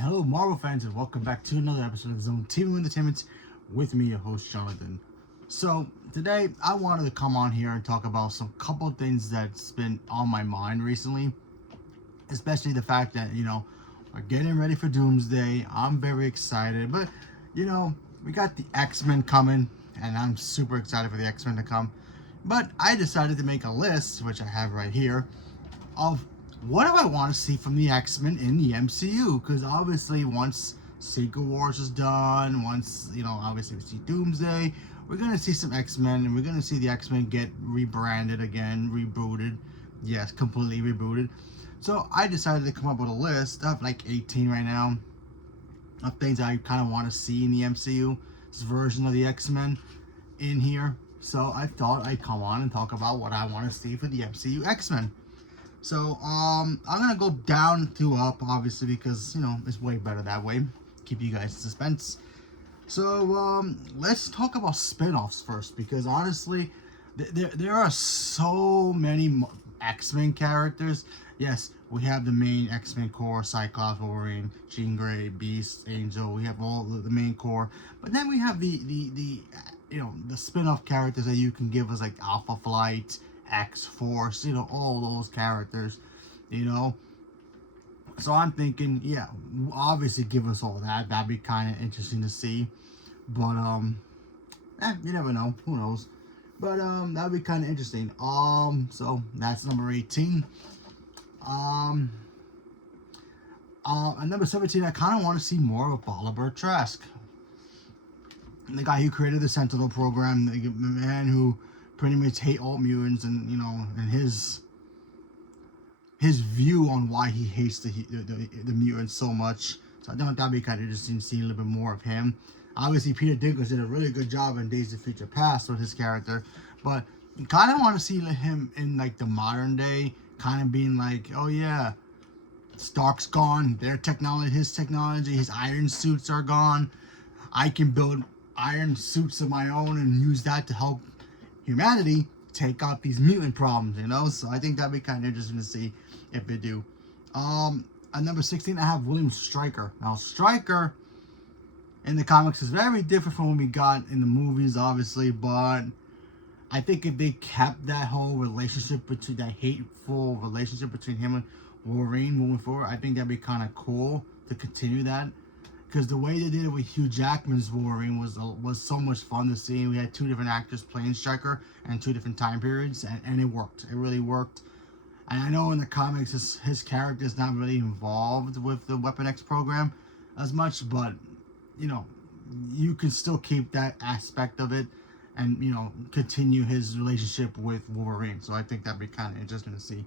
Hello, Marvel fans, and welcome back to another episode of Zone TV Entertainment with me, your host, Jonathan. So, today I wanted to come on here and talk about some couple of things that's been on my mind recently, especially the fact that, we're getting ready for Doomsday. I'm very excited, but, we got the X-Men coming, and I'm super excited for the X-Men to come. But I decided to make a list, which I have right here, of what do I want to see from the X-Men in the MCU? Because obviously once Secret Wars is done, once, obviously we see Doomsday, we're going to see some X-Men, and we're going to see the X-Men get rebranded again, rebooted. Yes, completely rebooted. So I decided to come up with a list of like 18 right now of things I kind of want to see in the MCU, this version of the X-Men in here. So I thought I'd come on and talk about what I want to see for the MCU X-Men. So, I'm going to go down to up, obviously, because, it's way better that way. Keep you guys in suspense. So, let's talk about spin-offs first, because honestly, there are so many X-Men characters. Yes, we have the main X-Men core, Cyclops, Wolverine, Jean Grey, Beast, Angel. We have all the main core. But then we have the spin-off characters that you can give us, like Alpha Flight, X-Force, all those characters, So I'm thinking, yeah, obviously give us all that. That'd be kind of interesting to see. But, you never know. Who knows? But, that'd be kind of interesting. So that's number 18. At number 17, I kind of want to see more of Oliver Trask. The guy who created the Sentinel program, the man who pretty much hate all mutants, and and his view on why he hates the mutants so much. So I think that'd be kind of interesting seeing a little bit more of him. Obviously, Peter Dinklage did a really good job in Days of Future Past with his character, but kind of want to see him in like the modern day, kind of being like, oh yeah, Stark's gone, their technology, his iron suits are gone. I can build iron suits of my own and use that to help humanity take out these mutant problems, So I think that'd be kind of interesting to see if they do. At number 16, I have William Stryker. Now, Stryker in the comics is very different from what we got in the movies, obviously, but I think if they kept that whole relationship between that hateful relationship between him and Wolverine moving forward, I think that'd be kind of cool to continue that. Because the way they did it with Hugh Jackman's Wolverine was so much fun to see. We had two different actors playing Stryker and two different time periods, and it worked. It really worked. And I know in the comics his character is not really involved with the Weapon X program as much, but you can still keep that aspect of it and continue his relationship with Wolverine. So I think that'd be kind of interesting to see.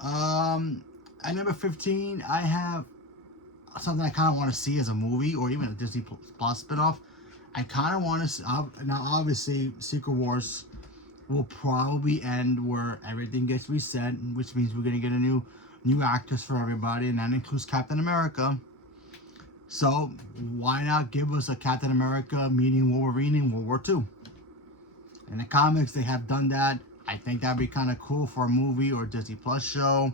At number 15, I have something I kind of want to see as a movie or even a Disney Plus spinoff. I kind of want to see, now obviously Secret Wars will probably end where everything gets reset, which means we're going to get a new actors for everybody, and that includes Captain America. So why not give us a Captain America meeting Wolverine in World War II? In the comics, they have done that. I think that'd be kind of cool for a movie or a Disney Plus show.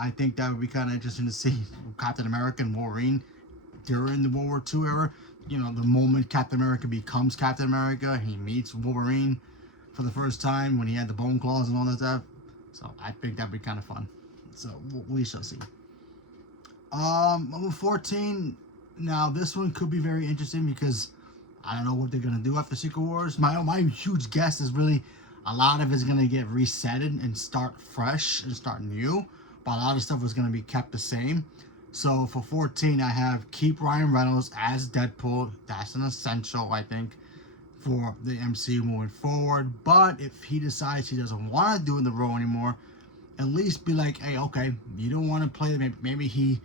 I think that would be kind of interesting to see Captain America and Wolverine during the World War II era. The moment Captain America becomes Captain America, he meets Wolverine for the first time when he had the bone claws and all that stuff. So I think that'd be kind of fun. So we shall see. Number 14. Now this one could be very interesting because I don't know what they're gonna do after Secret Wars. My huge guess is really a lot of it's gonna get resetted and start fresh and start new. But a lot of stuff was going to be kept the same. So for 14, I have keep Ryan Reynolds as Deadpool. That's an essential, I think, for the MCU moving forward. But if he decides he doesn't want to do the role anymore, at least be like, hey, okay, you don't want to play. Maybe he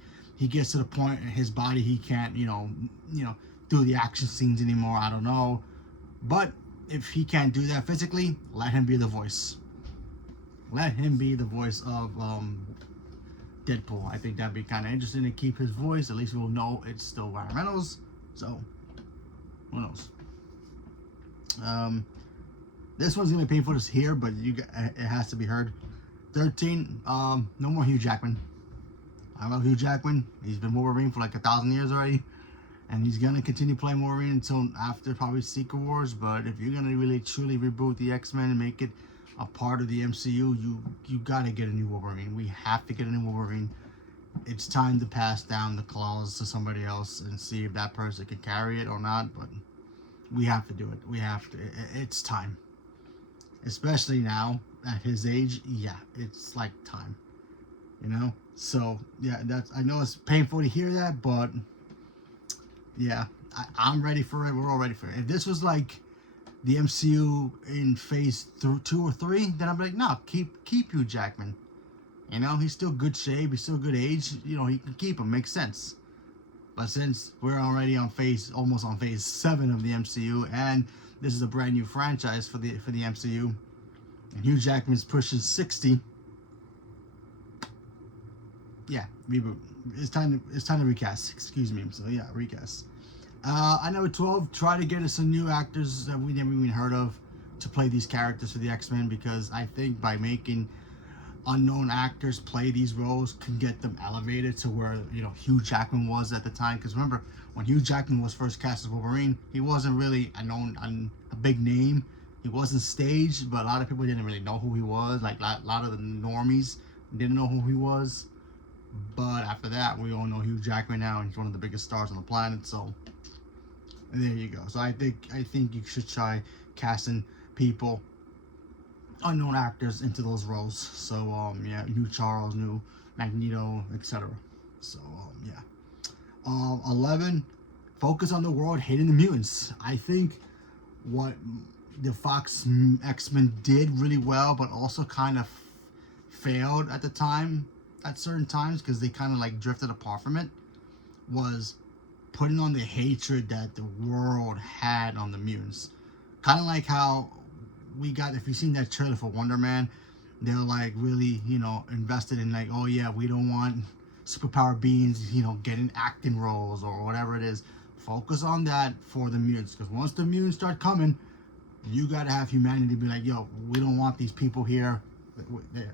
gets to the point in his body he can't, do the action scenes anymore. I don't know. But if he can't do that physically, let him be the voice. Let him be the voice of Deadpool. I think that'd be kind of interesting to keep his voice. At least we'll know it's still Ryan Reynolds. So, who knows? This one's gonna be painful to hear, but it has to be heard. 13. No more Hugh Jackman. I love Hugh Jackman. He's been Wolverine for like 1,000 years already, and he's gonna continue playing Wolverine until after probably Secret Wars. But if you're gonna really truly reboot the X-Men and make it a part of the MCU, you gotta get a new Wolverine. We have to get a new Wolverine. It's time to pass down the claws to somebody else and see if that person can carry it or not. But we have to do it. We have to. It's time. Especially now at his age. Yeah, it's like time. You know? So, yeah, I know it's painful to hear that, but yeah, I'm ready for it. We're all ready for it. If this was like the MCU in phase 2 or 3, then I'd be like, no, keep Hugh Jackman. You know, he's still good shape. He's still good age. You know, he can keep him. Makes sense. But since we're already almost on phase 7 of the MCU, and this is a brand new franchise for the MCU, and Hugh Jackman's pushing 60. Yeah, reboot. It's time to recast. Excuse me. So yeah, recast. At number 12, try to get us some new actors that we never even heard of to play these characters for the X-Men, because I think by making unknown actors play these roles can get them elevated to where, you know, Hugh Jackman was at the time. Because remember, when Hugh Jackman was first cast as Wolverine, he wasn't really a big name. He wasn't staged, but a lot of people didn't really know who he was. Like a lot of the normies didn't know who he was. But after that, we all know Hugh Jackman now, and he's one of the biggest stars on the planet. So there you go. So I think you should try casting people, unknown actors, into those roles. So yeah, new Charles, new Magneto, etc. So yeah. 11, focus on the world hating the mutants. I think what the Fox X-Men did really well, but also kind of failed at the time, at certain times, because they kind of like drifted apart from it, was putting on the hatred that the world had on the mutants. Kind of like how we got, if you've seen that trailer for Wonder Man, they're like really, you know, invested in like, oh yeah, we don't want superpower beings, you know, getting acting roles or whatever it is. Focus on that for the mutants, because once the mutants start coming, you gotta have humanity be like, yo, we don't want these people here. They're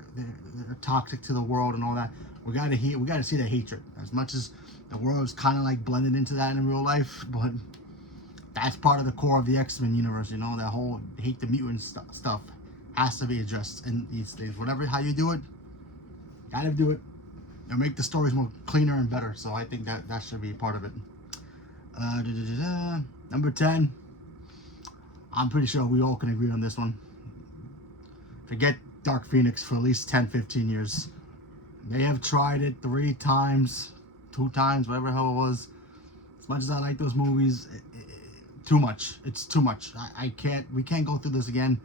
toxic to the world and all that. We gotta see the hatred. As much as the world is kind of like blended into that in real life, but that's part of the core of the X-Men universe. You know, that whole hate the mutants stuff has to be addressed in these things. Whatever, how you do it, gotta do it, and make the stories more cleaner and better. So I think that should be part of it. Number 10. I'm pretty sure we all can agree on this one. Forget Dark Phoenix for at least 10-15 years. They have tried it 3 times, 2 times, whatever the hell it was. As much as I like those movies, too much. It's too much. We can't go through this again.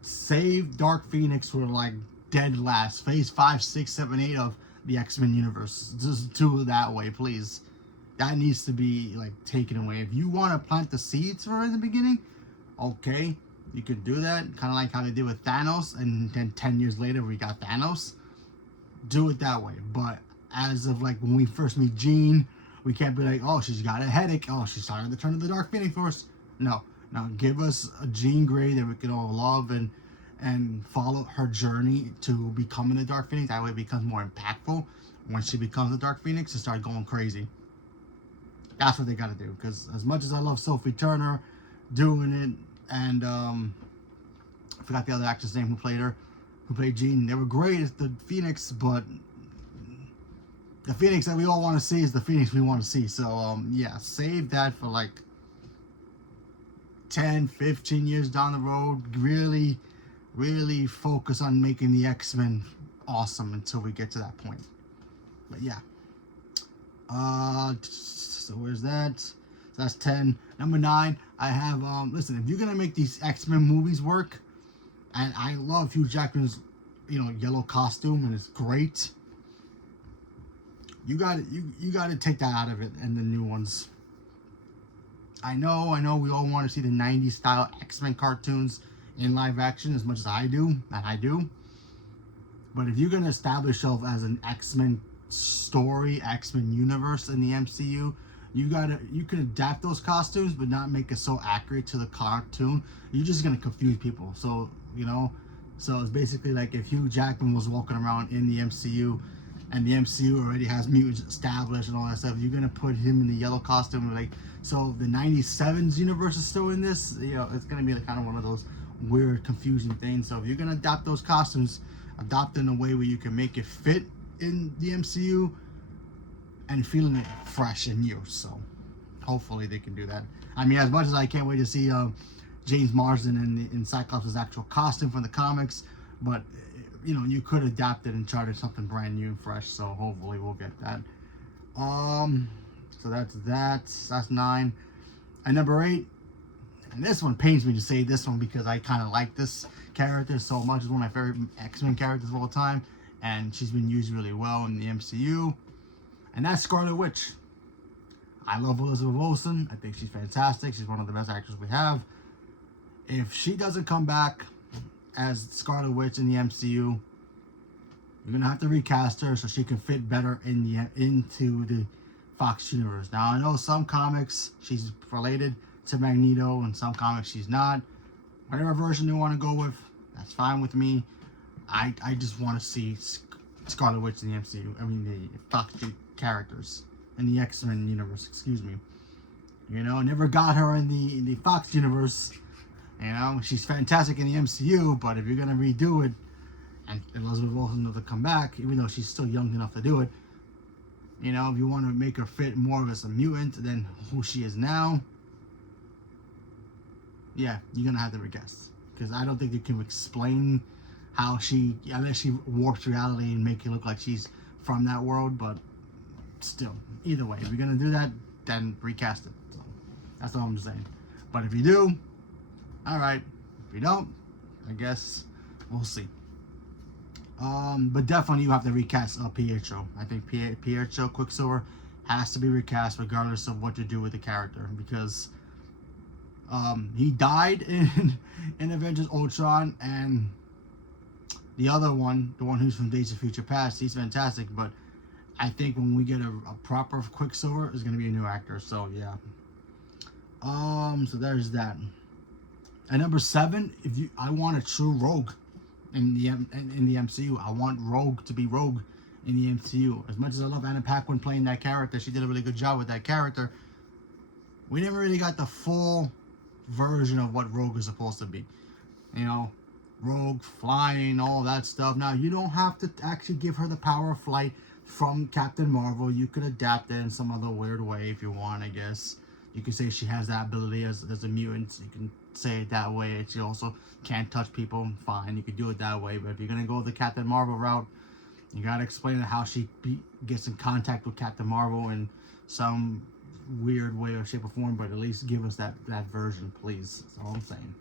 Save Dark Phoenix for like dead last. Phase 5, 6, 7, 8 of the X-Men universe. Just do it that way, please. That needs to be like taken away. If you want to plant the seeds for it in the beginning, okay, you could do that. Kind of like how they did with Thanos, and then 10 years later we got Thanos. Do it that way. But as of like when we first meet Jean, we can't be like, oh, she's got a headache. Oh, she's starting to turn to the Dark Phoenix Force. No. Now give us a Jean Grey that we can all love and follow her journey to becoming the Dark Phoenix. That way it becomes more impactful when she becomes the Dark Phoenix and start going crazy. That's what they got to do. Because as much as I love Sophie Turner doing it, and I forgot the other actress name who played Jean. They were great as the Phoenix, but the Phoenix that we all want to see is the Phoenix we want to see. So yeah, save that for like 10, 15 years down the road. Really, really focus on making the X-Men awesome until we get to that point. But yeah. So where's that? So that's 10. Number 9, I have, listen, if you're going to make these X-Men movies work, and I love Hugh Jackman's, you know, yellow costume, and it's great, you got to take that out of it and the new ones. I know we all want to see the 90s style X-Men cartoons in live action as much as I do, but if you're going to establish yourself as an X-Men story, X-Men universe in the MCU, you can adapt those costumes but not make it so accurate to the cartoon. You're just gonna confuse people. So, you know, so it's basically like if Hugh Jackman was walking around in the MCU and the MCU already has mutants established and all that stuff. You're gonna put him in the yellow costume, like, so the 97's universe is still in this. You know, it's gonna be like kind of one of those weird, confusing things. So if you're gonna adopt those costumes, adopt in a way where you can make it fit in the MCU and feeling it fresh and new. So hopefully they can do that. I mean, as much as I can't wait to see James Marsden in Cyclops' actual costume from the comics, but you know, you could adapt it and try to something brand new and fresh. So hopefully we'll get that. So that's 9. And number 8, and this one pains me to say this one because I kind of like this character so much. It's one of my favorite X-Men characters of all time, and she's been used really well in the MCU. And that's Scarlet Witch. I love Elizabeth Olsen. I think she's fantastic. She's one of the best actors we have. If she doesn't come back as Scarlet Witch in the MCU, you're gonna have to recast her so she can fit better into the Fox universe. Now I know some comics she's related to Magneto, and some comics she's not. Whatever version you want to go with, that's fine with me. I just want to see Scarlet Witch in the MCU. I mean the Fox characters in the X-Men universe. Excuse me. You know, never got her in the Fox universe. You know, she's fantastic in the MCU, but if you're gonna redo it, and Elizabeth Olsen doesn't come back, even though she's still young enough to do it, you know, if you want to make her fit more as a mutant than who she is now, yeah, you're gonna have to recast, because I don't think you can explain how she, unless she warps reality and make it look like she's from that world. But still, either way, if you're gonna do that, then recast it. So that's all I'm saying. But if you do, all right. If you don't, I guess we'll see. But definitely you have to recast Pietro. I think Pietro Quicksilver has to be recast regardless of what you do with the character, because he died in Avengers Ultron, and the other one, the one who's from Days of Future Past, he's fantastic. But I think when we get a proper Quicksilver, it's gonna be a new actor. So yeah. So there's that. At number 7, I want a true Rogue in the MCU. I want Rogue to be Rogue in the MCU. As much as I love Anna Paquin playing that character, she did a really good job with that character. We never really got the full version of what Rogue is supposed to be. You know, Rogue flying, all that stuff. Now, you don't have to actually give her the power of flight from Captain Marvel. You could adapt it in some other weird way if you want, I guess. You could say she has that ability as a mutant. You can say it that way. She also can't touch people. Fine, you could do it that way. But if you're going to go the Captain Marvel route, you got to explain how she gets in contact with Captain Marvel in some weird way or shape or form. But at least give us that version, please. That's all I'm saying.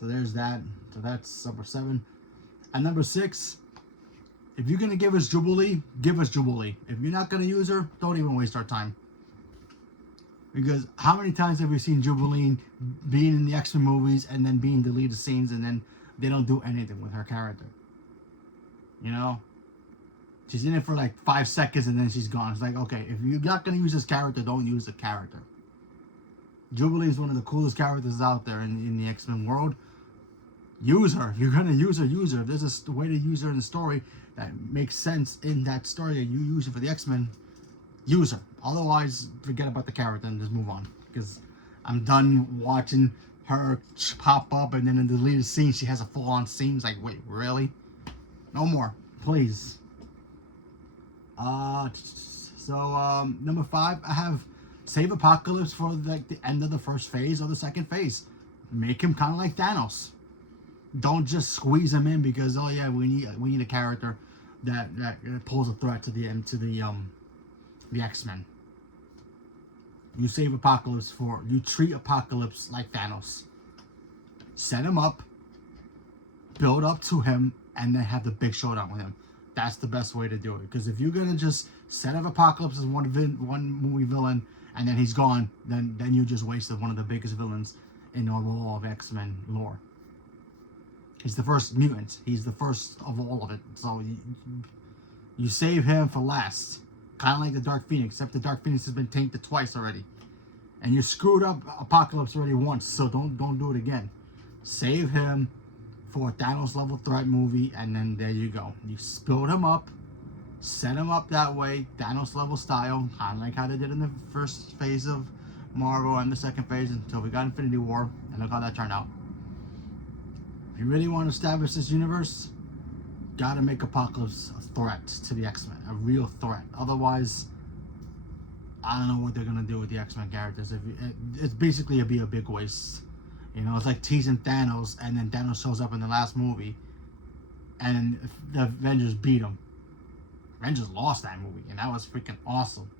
So there's that. So that's number 7. And number 6, if you're going to give us Jubilee, give us Jubilee. If you're not going to use her, don't even waste our time. Because how many times have we seen Jubilee being in the X-Men movies and then being deleted scenes, and then they don't do anything with her character? You know? She's in it for like 5 seconds and then she's gone. It's like, okay, if you're not going to use this character, don't use the character. Jubilee is one of the coolest characters out there in the X-Men world. Use her. If you're going to use her, use her. If there's a way to use her in the story that makes sense in that story that you use it for the X-Men, use her. Otherwise, forget about the character and just move on. Because I'm done watching her pop up and then in the deleted scene she has a full-on scene. It's like, wait, really? No more, please. Number 5, I have save Apocalypse for the end of the first phase or the second phase. Make him kind of like Thanos. Don't just squeeze him in because, oh yeah, we need a character that pulls a threat to the X-Men. You save Apocalypse you treat Apocalypse like Thanos. Set him up, build up to him, and then have the big showdown with him. That's the best way to do it. Because if you're gonna just set up Apocalypse as one movie villain and then he's gone, then you just wasted one of the biggest villains in all of X-Men lore. He's the first mutant. He's the first of all of it. So you save him for last. Kind of like the Dark Phoenix, except the Dark Phoenix has been tainted twice already. And you screwed up Apocalypse already once, so don't do it again. Save him for a Thanos level threat movie, and then there you go. You build him up, set him up that way, Thanos level style, kind of like how they did in the first phase of Marvel and the second phase until we got Infinity War, and look how that turned out. If you really want to establish this universe, gotta make Apocalypse a threat to the X-Men, a real threat. Otherwise, I don't know what they're gonna do with the X-Men characters. It's basically be a big waste. You know, it's like teasing Thanos, and then Thanos shows up in the last movie, and the Avengers beat him. Avengers lost that movie, and that was freaking awesome.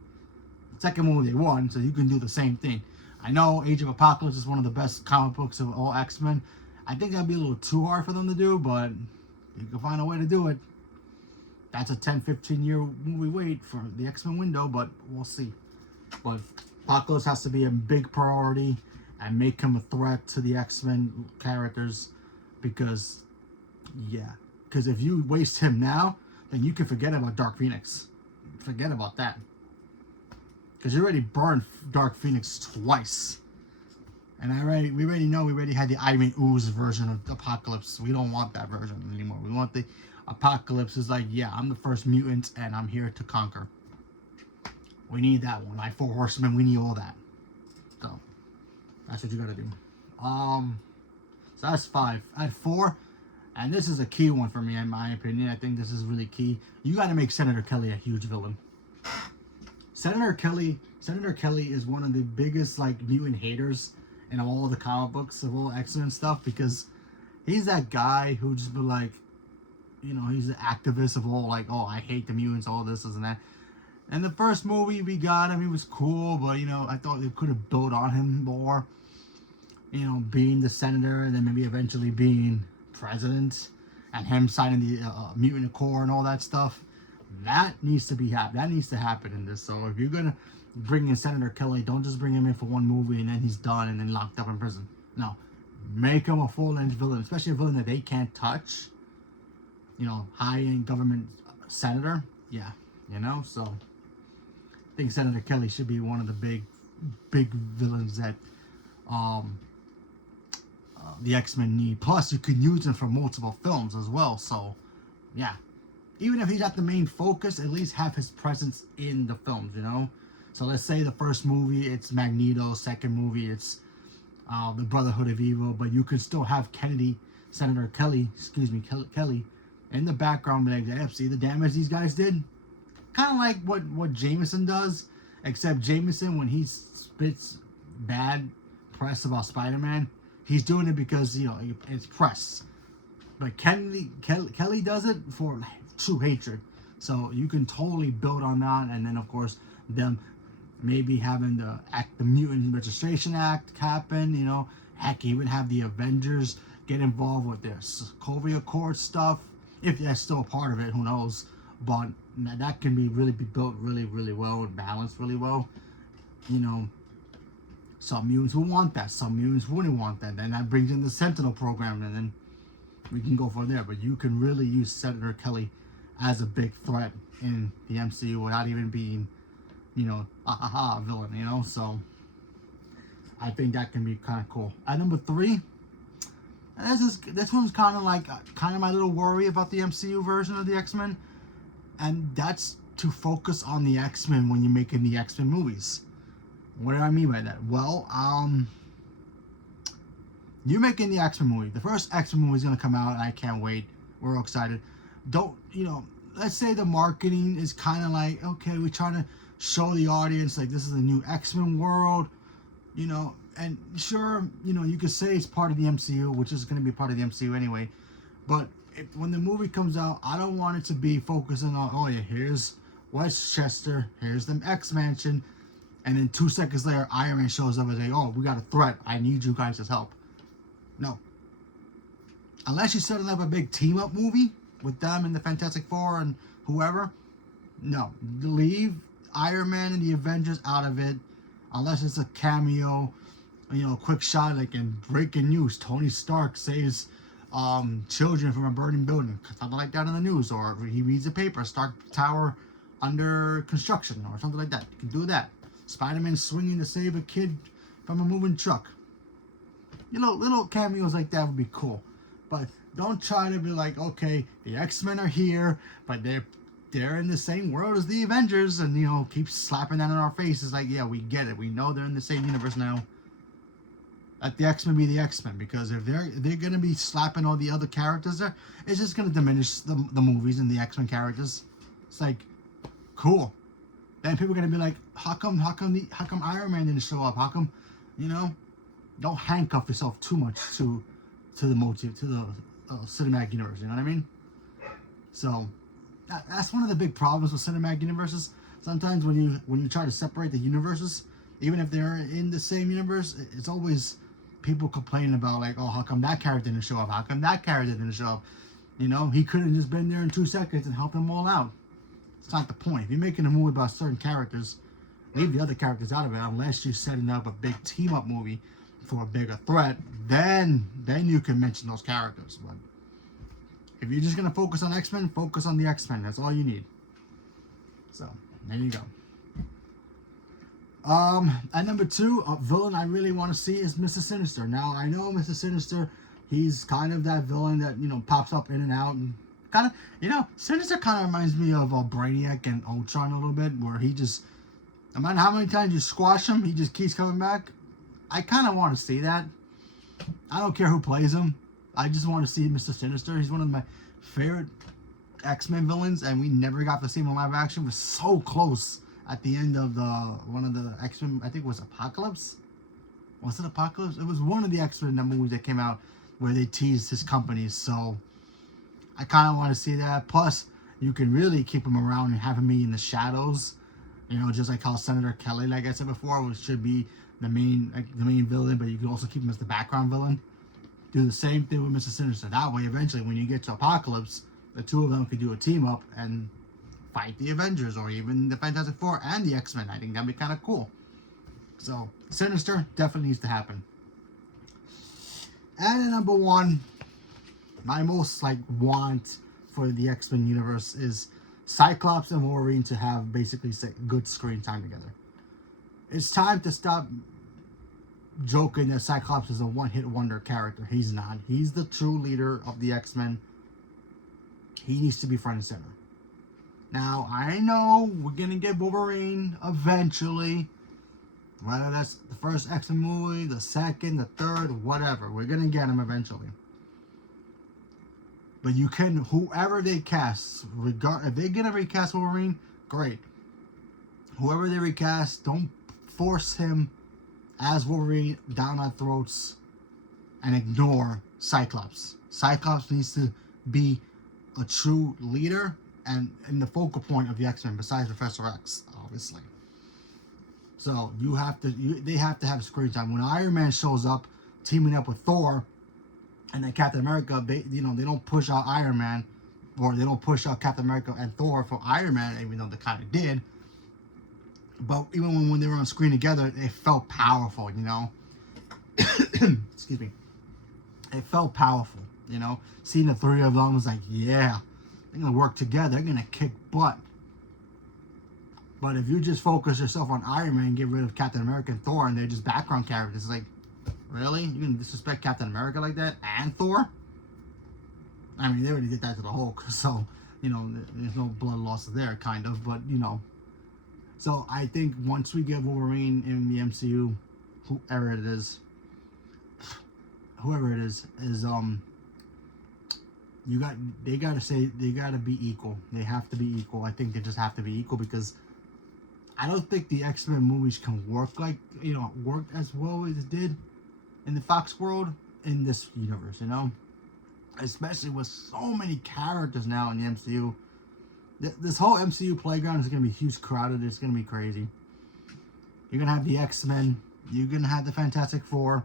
The second movie they won, so you can do the same thing. I know Age of Apocalypse is one of the best comic books of all X-Men. I think that'd be a little too hard for them to do, but you can find a way to do it. That's a 10-15 year movie wait for the X-Men window, but we'll see. But Apocalypse has to be a big priority and make him a threat to the X-Men characters, because if you waste him now, then you can forget about Dark Phoenix. Forget about that. Because you already burned Dark Phoenix twice. And we already had the Iron Ooze version of Apocalypse. We don't want that version anymore. We want the Apocalypse is like, yeah, I'm the first mutant and I'm here to conquer. We need that one. Like 4 Horsemen, we need all that. So that's what you gotta do. So that's 5. I had 4, and this is a key one for me in my opinion. I think this is really key. You gotta make Senator Kelly a huge villain. Senator Kelly is one of the biggest like mutant haters in all the comic books of all X-Men stuff, because he's that guy who just be like, you know, he's an activist of all like, oh, I hate the mutants, all this and that. And the first movie we got him, he was cool, but you know, I thought they could have built on him more. You know, being the senator and then maybe eventually being president, and him signing the mutant accord and all that stuff. That needs to happen in this. So if you're gonna bring in Senator Kelly, don't just bring him in for one movie and then he's done and then locked up in prison. No, make him a full-length villain, especially a villain that they can't touch. You know, high-end government senator. Yeah, you know. So I think Senator Kelly should be one of the big villains that the X-Men need. Plus, you could use him for multiple films as well. So yeah. Even if he's not the main focus, at least have his presence in the films, you know? So let's say the first movie, it's Magneto. Second movie, it's the Brotherhood of Evil. But you can still have Senator Kelly, Kelly, in the background. Like, yeah, see the damage these guys did? Kind of like what Jameson does. Except Jameson, when he spits bad press about Spider-Man, he's doing it because, you know, it's press. But Kelly does it for true hatred. So you can totally build on that. And then, of course, them maybe having the Mutant Registration Act happen, you know. Heck, even have the Avengers get involved with their Sokovia Accord stuff. If that's still a part of it, who knows. But that can be built really, really well and balanced really well. You know, some mutants will want that. Some mutants wouldn't want that. Then that brings in the Sentinel program, and then we can go from there. But you can really use Senator Kelly as a big threat in the MCU without even being, you know, a villain, you know. So I think that can be kind of cool. At number 3, this one's kind of like my little worry about the MCU version of the X-Men, and that's to focus on the X-Men when you're making the X-Men movies. What do I mean by that? Well, you're making the X-Men movie. The first X-Men movie is going to come out, and I can't wait. We're all excited. Let's say the marketing is kind of like, okay, we're trying to show the audience, like, this is a new X-Men world, you know, and sure, you know, you could say it's part of the MCU, which is going to be part of the MCU anyway, but when the movie comes out, I don't want it to be focusing on, oh yeah, here's Westchester, here's the X-Mansion, and then 2 seconds later, Iron Man shows up and say, oh, we got a threat, I need you guys' help. No. Unless you're setting up a big team-up movie with them and the Fantastic Four and whoever, no. Leave Iron Man and the Avengers out of it, unless it's a cameo, you know, quick shot, like in breaking news, Tony Stark saves children from a burning building, something like that in the news, or he reads a paper, Stark Tower under construction, or something like that. You can do that. Spider-Man swinging to save a kid from a moving truck. You know, little cameos like that would be cool. But Don't try to be like, okay, the X-Men are here, but they're in the same world as the Avengers, and keep slapping that in our faces. Like, yeah, we get it. We know they're in the same universe now. Let the X-Men be the X-Men, because if they're gonna be slapping all the other characters there, it's just gonna diminish the movies and the X-Men characters. It's like, cool. Then people are gonna be like, how come Iron Man didn't show up? How come, don't handcuff yourself too much to the motive, to the cinematic universe. You know what I mean? So that's one of the big problems with cinematic universes. Sometimes when you try to separate the universes, even if they're in the same universe, it's always people complaining about, like, oh, how come that character didn't show up? How come that character didn't show up? He could have just been there in 2 seconds and helped them all out. It's not the point. If you're making a movie about certain characters, leave the other characters out of it, unless you're setting up a big team-up movie for a bigger threat. Then you can mention those characters. But if you're just gonna focus on X-Men, focus on the X-Men. That's all you need. So there you go. At number 2, a villain I really want to see is Mr. Sinister. Now, I know Mr. Sinister, he's kind of that villain that, pops up in and out, and kind of, Sinister kind of reminds me of Brainiac and Ultron a little bit, where he just, no matter how many times you squash him, he just keeps coming back. I kind of want to see that. I don't care who plays him. I just want to see Mr. Sinister. He's one of my favorite X-Men villains, and we never got to see him in live action. It was so close at the end of one of the X-Men, I think it was Apocalypse. Was it Apocalypse? It was one of the X-Men movies that came out where they teased his company. So I kind of want to see that. Plus, you can really keep him around and have him be in the shadows. Just like how Senator Kelly, like I said before, should be the main villain, but you can also keep him as the background villain. Do the same thing with Mr. Sinister. That way, eventually, when you get to Apocalypse, the two of them could do a team up and fight the Avengers, or even the Fantastic Four and the X-Men. I think that'd be kind of cool. So, Sinister definitely needs to happen. And at number 1, my most want for the X-Men universe is Cyclops and Wolverine to have basically good screen time together. It's time to stop joking that Cyclops is a one-hit wonder character. He's not. He's the true leader of the X-Men. He needs to be front and center. Now, I know we're going to get Wolverine eventually. Whether that's the first X-Men movie, the second, the third, whatever. We're going to get him eventually. But you can, whoever they cast, if they're going to recast Wolverine, great. Whoever they recast, don't force him as Wolverine down our throats and ignore Cyclops. Cyclops needs to be a true leader and the focal point of the X-Men, besides Professor X, obviously. So they have to have screen time. When Iron Man shows up, teaming up with Thor, and then Captain America, they don't push out Iron Man, or they don't push out Captain America and Thor for Iron Man, even though they kind of did. But even when they were on screen together, it felt powerful, Excuse me. It felt powerful, Seeing the three of them was like, yeah, they're going to work together. They're going to kick butt. But if you just focus yourself on Iron Man and get rid of Captain America and Thor, and they're just background characters, it's like, really? You can disrespect Captain America like that? And Thor? I mean, they already did that to the Hulk, so, there's no blood loss there, kind of, but, So I think once we get Wolverine in the MCU, whoever it is, they gotta be equal. They have to be equal. I think they just have to be equal, because I don't think the X-Men movies can work work as well as it did in the Fox world in this universe, especially with so many characters now in the MCU. This whole MCU playground is going to be huge, crowded. It's going to be crazy. You're going to have the X-Men. You're going to have the Fantastic Four.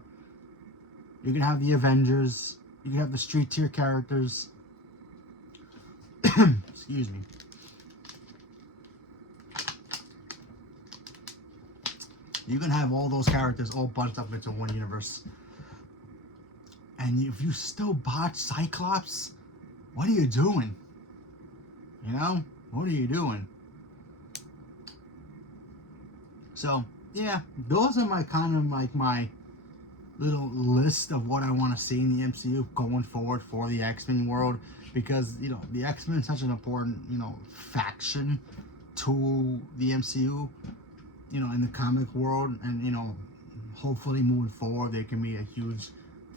You're going to have the Avengers. You're going to have the street tier characters. Excuse me. You're going to have all those characters all bunched up into one universe. And if you still botch Cyclops, what are you doing? What are you doing? So, yeah, those are my little list of what I want to see in the MCU going forward for the X-Men world, because the X-Men is such an important faction to the MCU, in the comic world, and hopefully moving forward they can be a huge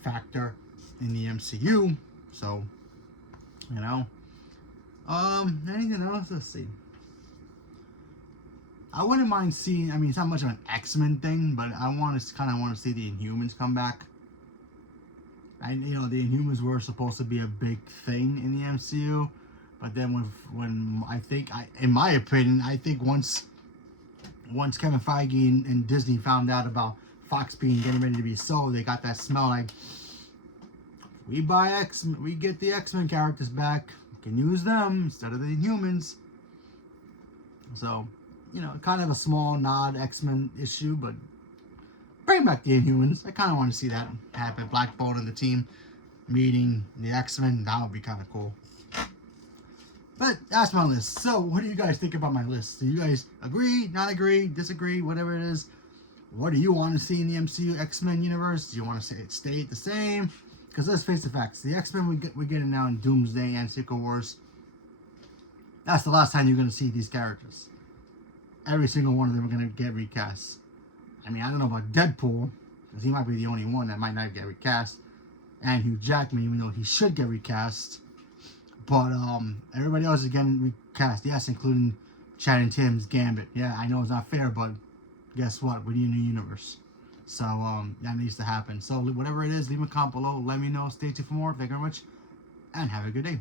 factor in the MCU. So anything else? Let's see. I wouldn't mind seeing, I mean, it's not much of an X-Men thing, but I want to see the Inhumans come back. And the Inhumans were supposed to be a big thing in the MCU, but then when in my opinion, I think once Kevin Feige and Disney found out about Fox getting ready to be sold, they got that smell like, we get the X-Men characters back, we can use them instead of the Inhumans. So, kind of a small nod X-Men issue, but bring back the Inhumans. I kind of want to see that happen. Black Bolt and the team meeting the X-Men, that would be kind of cool. But that's my list. So, what do you guys think about my list? Do you guys agree, not agree, disagree, whatever it is? What do you want to see in the MCU X-Men universe? Do you want to see it stay the same? Because let's face the facts. The X-Men we're getting now in Doomsday and Secret Wars, that's the last time you're going to see these characters. Every single one of them are going to get recast. I mean, I don't know about Deadpool, because he might be the only one that might not get recast. And Hugh Jackman, even though he should get recast. But everybody else is getting recast. Yes, including Channing Tatum's Gambit. Yeah, I know it's not fair, but guess what? We're in a new universe. So that needs to happen. So whatever it is, leave a comment below. Let me know. Stay tuned for more. Thank you very much. And have a good day.